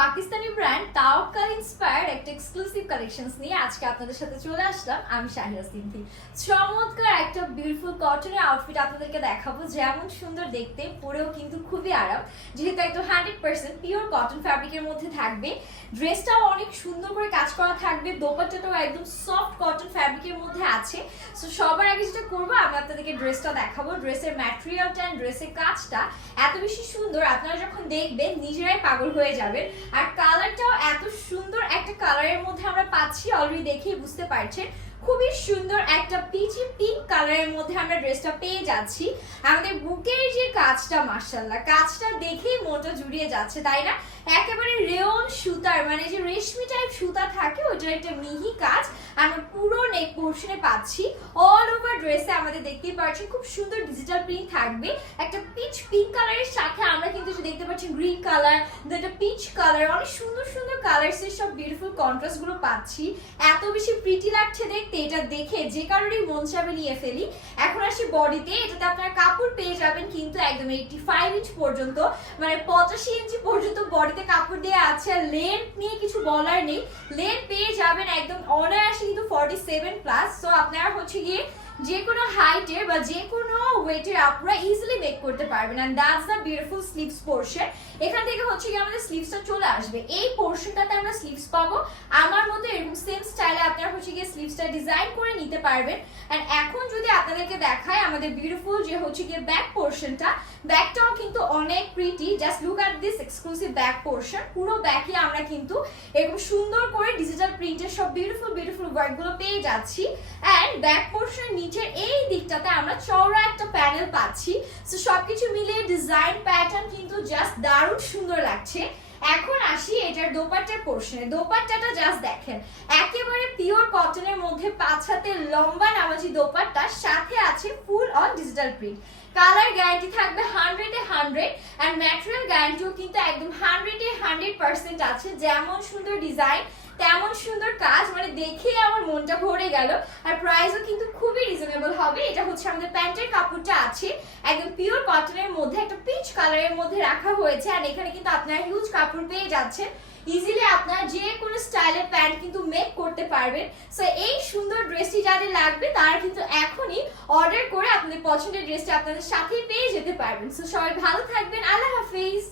Pakistani brand তাওয়াক্কাল inspired একটা exclusive collections নিয়ে আজকে আপনাদের সাথে চলে আসলাম। আমি শাহিরা সিনথি। চমৎকার একটা বিউটিফুল কটনের আউটফিট আপনাদেরকে দেখাবো, যেমন সুন্দর দেখতে, পরেও কিন্তু খুবই আরাম, যেহেতু একদম 100% পিওর কটন ফ্যাব্রিকের মধ্যে থাকবে। ড্রেসটাও অনেক সুন্দর করে কাজ করা থাকবে, দোপাট্টাটাও একদম সফট কটন ফ্যাব্রিকের মধ্যে আছে। সো সবার আগে যেটা করবো, আমি আপনাদেরকে ড্রেসটা দেখাবো। ড্রেসের ম্যাটেরিয়ালটা এন্ড ড্রেসের কাজটা এত বেশি সুন্দর, আপনারা যখন দেখবেন নিজেরাই পাগল হয়ে যাবেন। আর কালারটাও এত সুন্দর একটা কালারের মধ্যে আমরা পাচ্ছি, অলরেডি দেখেই বুঝতে পারছেন। খুবই সুন্দর একটা পিচি পিঙ্ক কালারের মধ্যে আমরা ড্রেসটা পেয়ে যাচ্ছি। আমাদের বুকের যে কাজটা, মাশাআল্লাহ, কাজটা দেখেই মনটা জুড়িয়ে যাচ্ছে, তাই না? একেবারে রেয়ন সুতার, মানে যে রেশমি টাইপ সুতা থাকে, ওইটার একটা মিহি কাজ আমরা পুরো নেক পোর্শনে পাচ্ছি। অল ওভার ড্রেসে আমাদের দেখতেই পাচ্ছেন খুব সুন্দর ডিজিটাল প্রিন্ট থাকবে। একটা পিচ পিঙ্ক কালারের সাথে আমরা কিন্তু দেখতে পাচ্ছি গ্রিন কালার, একটা পিচ কালার, অনেক সুন্দর সুন্দর কালারস এর সব বিউটিফুল কন্ট্রাস্ট গুলো পাচ্ছি। এত বেশি প্রিটি লাগছে দেখতে, এটা দেখে যে কারোরই মন চাবে নিয়ে ফেলি। এখন আসি বডিতে, এটাতে আপনারা কাপড় পেয়ে যাবেন কিন্তু একদম 85 ইঞ্চ পর্যন্ত, মানে 85 ইঞ্চি পর্যন্ত বডিতে কাপড় দেওয়া আছে। লেন্থ নিয়ে কিছু বলার নেই, লেন্থ পেয়ে যাবেন একদম অনায়াসে কিন্তু 47+। সো আপনারা গিয়ে যে কোনো হাইটের বা যে কোনো ওয়েটের আপনারা ইজিলি মেক করতে পারবেন। And that's the beautiful sleeves portion. এখান থেকে গিয়ে আমাদের স্লিভসটা চলে আসবে। এই পোরশনটাতে আমরা স্লিভস পাবো। আমার মতো এরকম সেম স্টাইলে আপনারা গিয়ে স্লিভসটা ডিজাইন করে নিতে পারবেন। এন্ড এখন যদি আপনাদেরকে দেখায় আমাদের বিউটিফুল যে গিয়ে ব্যাক পোরশনটা, ব্যাকটাও কিন্তু অনেক pretty. Just look at this exclusive back portion. পুরো ব্যাকে আমরা কিন্তু এরকম সুন্দর করে ডিজিটাল প্রিন্টের সব বিউটিফুল বিউটিফুল ওয়ার্কগুলো পেয়ে যাচ্ছি। এন্ড ব্যাক পোরশনের নিচের এই দিকটাতে আমরা চওড়া একটা প্যানেল পাচ্ছি। সো সবকিছু মিলিয়ে ডিজাইন প্যাটার্ন কিন্তু জাস্ট দারুণ সুন্দর লাগছে। এখন আসি এটার দোপাট্টার পোরশনে। দোপাট্টাটা জাস্ট দেখেন, একেবারে পিওর কটনের মধ্যে 5 হাতের লম্বা নামাজি দোপাট্টা, সাথে আছে full on digital print. Colour guarantee থাকবে 100-এ 100 এন্ড ম্যাটেরিয়াল গ্যারান্টিও কিন্তু একদম 100-এ 100% আছে। যেমন সুন্দর ডিজাইন তেমন সুন্দর কাজ, মানে দেখেই আমার মনটা ভরে গেল। আর প্রাইসও কিন্তু খুবই রিজনেবল হবে। এটা আমাদের প্যান্টের কাপড়টা আছে একদম পিওর কটনের মধ্যে, একটা পিচ কালারের মধ্যে রাখা হয়েছে। আর এখানে কিন্তু আপনারা হিউজ কাপড় পেয়ে যাচ্ছেন। ইজিলি আপনারা যে কোনো স্টাইলের প্যান্ট কিন্তু মেক করতে পারবেন। সো এই সুন্দর ড্রেসটি যাদের লাগবে তারা কিন্তু এখনই অর্ডার করে আপনাদের পছন্দের ড্রেসটা আপনাদের সাথেই পেয়ে যেতে পারবেন। সো সবাই ভালো থাকবেন, আল্লাহ হাফেজ।